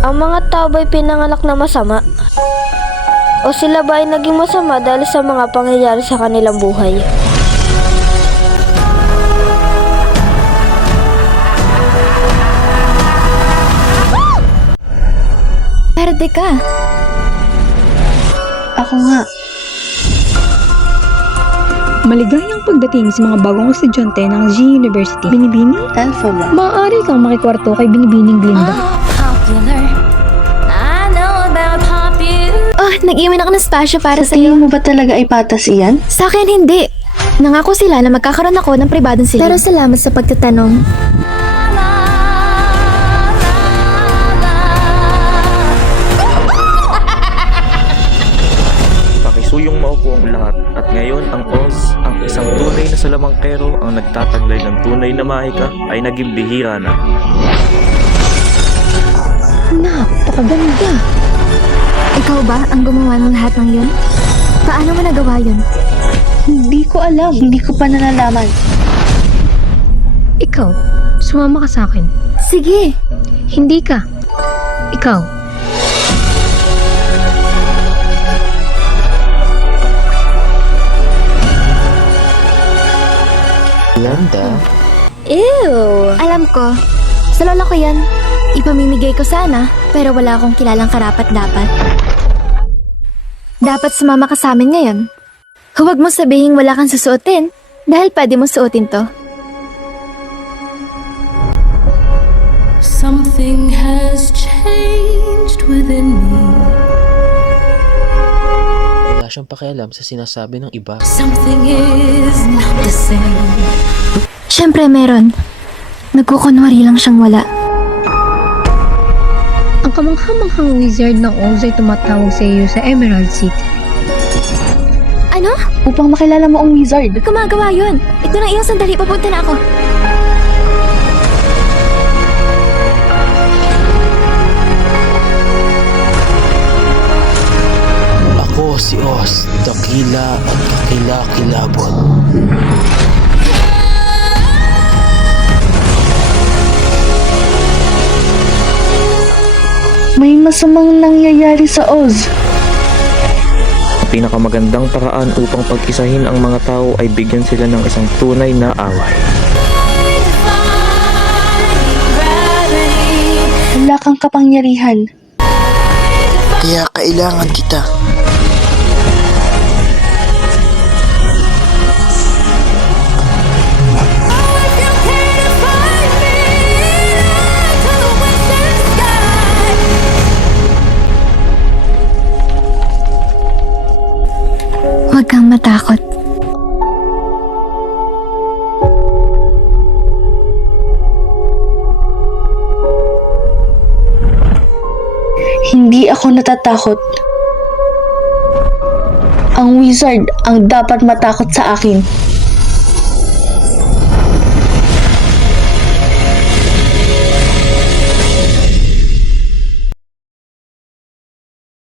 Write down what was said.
Ang mga tao ba'y pinanganak na masama? O sila ba ay naging masama dahil sa mga pangyayari sa kanilang buhay? Perde ka. Ako nga. Maligayang pagdating sa mga bagong estudyante ng G University. Binibini? Elfo ba? Maaari kang makikwarto kay Binibining Glinda. Oh, nag-iwan ako ng spasyo para Sa sa'yo. tingin mo ba talaga ay patas iyan? Sa akin, hindi. Nangako sila na magkakaroon ako ng pribadong silid. Pero salamat sa pagtatanong. Pakisuyong maupo ang lahat at ngayon ang Oz, ang isang tunay na salamangkero ang nagtataglay ng tunay na mahika ay naging bihira na. Napakaganda. Ikaw ba ang gumawa ng lahat ng yun? Paano mo nagawa yun? Hindi ko alam. Hindi ko pa nalalaman. Ikaw, sumama ka sa akin. Sige. Hindi ka. Ikaw. Ganda? Ew! Alam ko. Sa lola ko yan. Ipamimigay ko sana, pero wala akong kilalang karapat-dapat. Dapat sumama ka sa amin ngayon. Huwag mo sabihin wala kang susuotin, dahil pwede mo suotin to. Something has changed within me. Wala siyang pakialam sa sinasabi ng iba. Something is not the same. Siyempre meron. Nagkukunwari lang siyang wala. Ang kamanghamanghang wizard ng Oz ay tumatawag sa iyo sa Emerald City. Ano? Upang makilala mo ang wizard. Gumagawa yun. Ito na iyong sandali, papunta na ako. Ako si Oz, dakila at kakilakilabot. May masamang nangyayari sa Oz. Pinakamagandang paraan upang pag-isahin ang mga tao ay bigyan sila ng isang tunay na away. Wala kang kapangyarihan. Kaya kailangan kita. Huwag kang matakot. Hindi ako natatakot. Ang wizard ang dapat matakot sa akin.